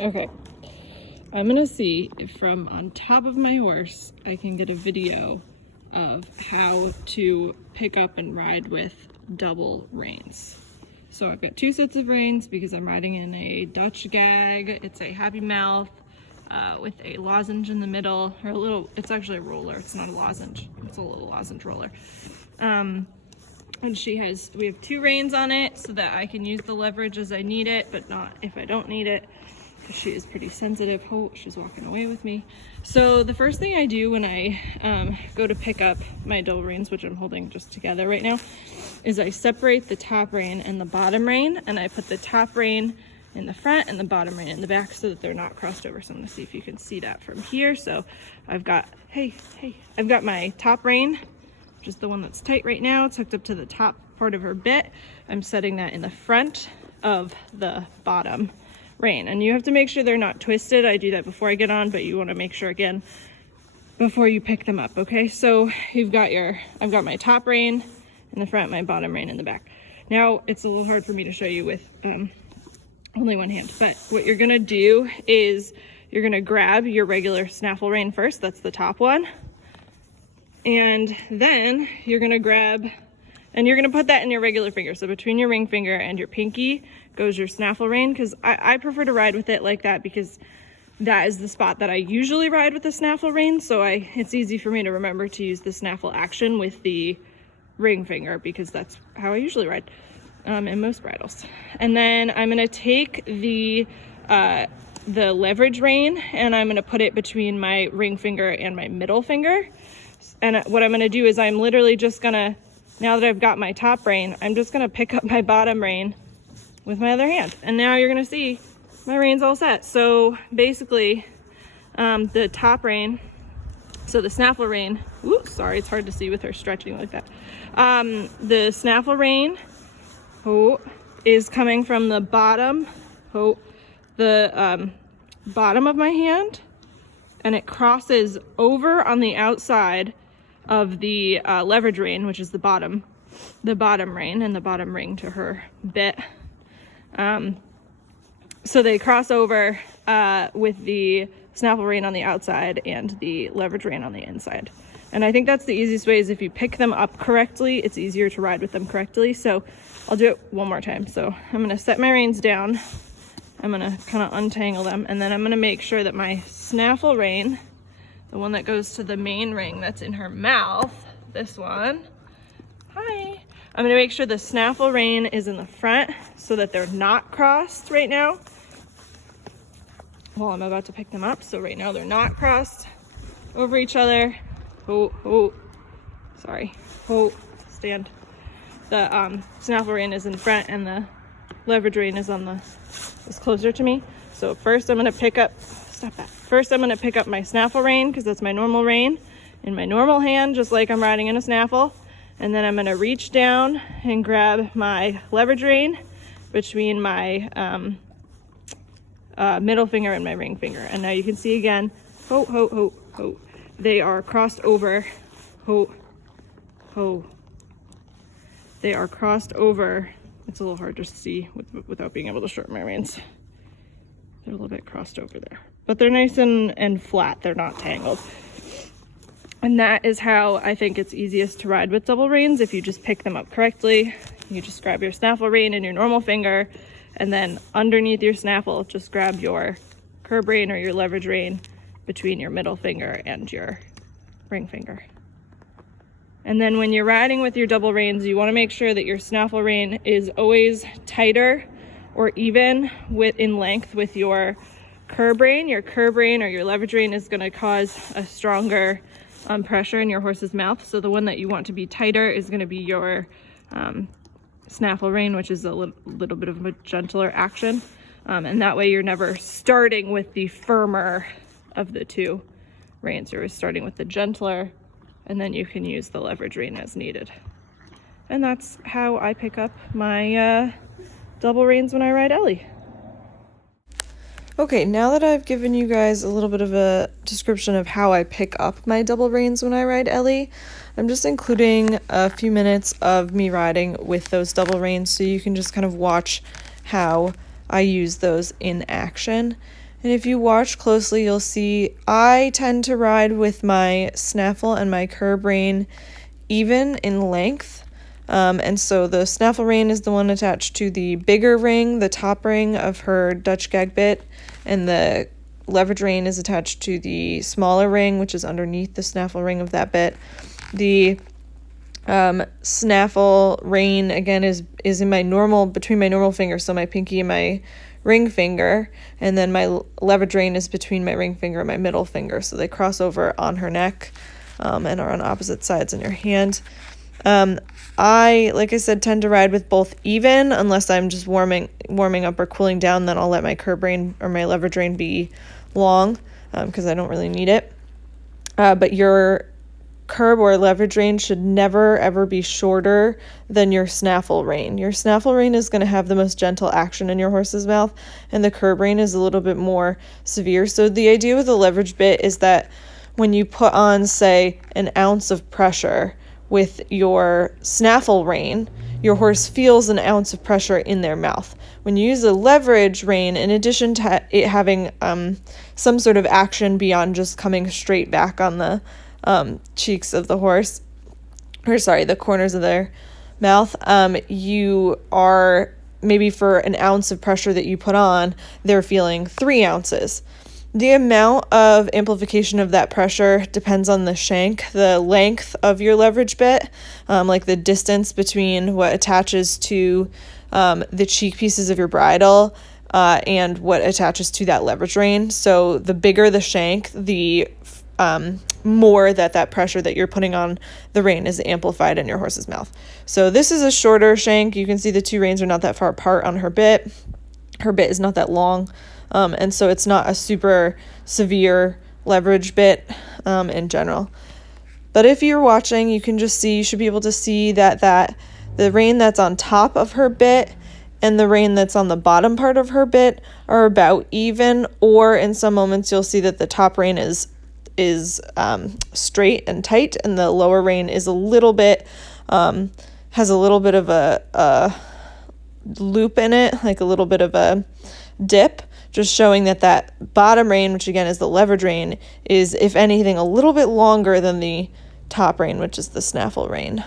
Okay, I'm gonna see if from on top of my horse I can get a video of how to pick up and ride with double reins. So I've got two sets of reins because I'm riding in a Dutch gag. It's a happy mouth with a lozenge in the middle, or a little, it's actually a roller, it's not a lozenge, it's a little lozenge roller. And we have two reins on it so that I can use the leverage as I need it, but not if I don't need it, because she is pretty sensitive. Oh, she's walking away with me. So the first thing I do when I go to pick up my double reins, which I'm holding just together right now, is I separate the top rein and the bottom rein, and I put the top rein in the front and the bottom rein in the back so that they're not crossed over. So I'm gonna see if you can see that from here. So I've got, I've got my top rein, which is the one that's tight right now. It's hooked up to the top part of her bit. I'm setting that in the front of the bottom rein. And you have to make sure they're not twisted. I do that before I get on, but you wanna make sure again before you pick them up, okay? So I've got my top rein in the front, my bottom rein in the back. Now, it's a little hard for me to show you with only one hand, but what you're gonna do is you're gonna grab your regular snaffle rein first, that's the top one, and then you're gonna grab, and you're gonna put that in your regular finger. So between your ring finger and your pinky goes your snaffle rein, because I prefer to ride with it like that because that is the spot that I usually ride with the snaffle rein, so it's easy for me to remember to use the snaffle action with the ring finger because that's how I usually ride in most bridles. And then I'm gonna take the leverage rein and I'm gonna put it between my ring finger and my middle finger. And what I'm gonna do is I'm literally just gonna, now that I've got my top rein, I'm just gonna pick up my bottom rein with my other hand. And now you're gonna see my rein's all set. So basically, the top rein, so the snaffle rein, oops, sorry, it's hard to see with her stretching like that. The snaffle rein, is coming from the bottom, bottom of my hand, and it crosses over on the outside of the leverage rein, which is the bottom rein and the bottom ring to her bit. So they cross over with the snaffle rein on the outside and the leverage rein on the inside. And I think that's the easiest way, is if you pick them up correctly, it's easier to ride with them correctly. So I'll do it one more time. So I'm gonna set my reins down. I'm gonna kind of untangle them, and then I'm gonna make sure that my snaffle rein, the one that goes to the main ring that's in her mouth, this one, I'm gonna make sure the snaffle rein is in the front so that they're not crossed right now. Well, I'm about to pick them up, so right now they're not crossed over each other. Stand. The snaffle rein is in front and the leverage rein is closer to me. So first I'm gonna pick up, First I'm gonna pick up my snaffle rein, because that's my normal rein, in my normal hand, just like I'm riding in a snaffle. And then I'm gonna reach down and grab my leverage rein between my middle finger and my ring finger. And now you can see again, they are crossed over, they are crossed over. It's a little hard to see without being able to shorten my reins. They're a little bit crossed over there, but they're nice and flat. They're not tangled. And that is how I think it's easiest to ride with double reins. If you just pick them up correctly, you just grab your snaffle rein in your normal finger, and then underneath your snaffle, just grab your curb rein or your leverage rein between your middle finger and your ring finger. And then when you're riding with your double reins, you want to make sure that your snaffle rein is always tighter or even in length with your curb rein. Your curb rein or your leverage rein is going to cause a stronger pressure in your horse's mouth. So the one that you want to be tighter is going to be your snaffle rein, which is a little bit of a gentler action. And that way you're never starting with the firmer of the two reins. You're starting with the gentler, and then you can use the leverage rein as needed. And that's how I pick up my double reins when I ride Ellie. Okay, now that I've given you guys a little bit of a description of how I pick up my double reins when I ride Ellie, I'm just including a few minutes of me riding with those double reins so you can just kind of watch how I use those in action. And if you watch closely, you'll see I tend to ride with my snaffle and my curb rein even in length. And so the snaffle rein is the one attached to the bigger ring, the top ring of her Dutch gag bit, and the leverage rein is attached to the smaller ring, which is underneath the snaffle ring of that bit. The snaffle rein again is in my normal, between my normal fingers, so my pinky and my ring finger, and then my leverage rein is between my ring finger and my middle finger, so they cross over on her neck and are on opposite sides in your hand. I, like I said, tend to ride with both even, unless I'm just warming up or cooling down. Then I'll let my curb rein or my leverage rein be long because I don't really need it. But your curb or leverage rein should never ever be shorter than your snaffle rein. Your snaffle rein is going to have the most gentle action in your horse's mouth, and the curb rein is a little bit more severe. So the idea with the leverage bit is that when you put on, say, an ounce of pressure with your snaffle rein, your horse feels an ounce of pressure in their mouth. When you use a leverage rein, in addition to it having some sort of action beyond just coming straight back on the cheeks of the horse, or sorry, the corners of their mouth, you are, maybe for an ounce of pressure that you put on, they're feeling 3 ounces. The amount of amplification of that pressure depends on the shank, the length of your leverage bit, like the distance between what attaches to the cheek pieces of your bridle and what attaches to that leverage rein. So the bigger the shank, the more that pressure that you're putting on the rein is amplified in your horse's mouth. So this is a shorter shank. You can see the 2 reins are not that far apart on her bit. Her bit is not that long. And so it's not a super severe leverage bit in general. But if you're watching, you should be able to see that the rein that's on top of her bit and the rein that's on the bottom part of her bit are about even, or in some moments you'll see that the top rein is straight and tight, and the lower rein is a little bit, has a little bit of a loop in it, like a little bit of a dip, just showing that bottom rein, which again is the leverage rein, is, if anything, a little bit longer than the top rein, which is the snaffle rein.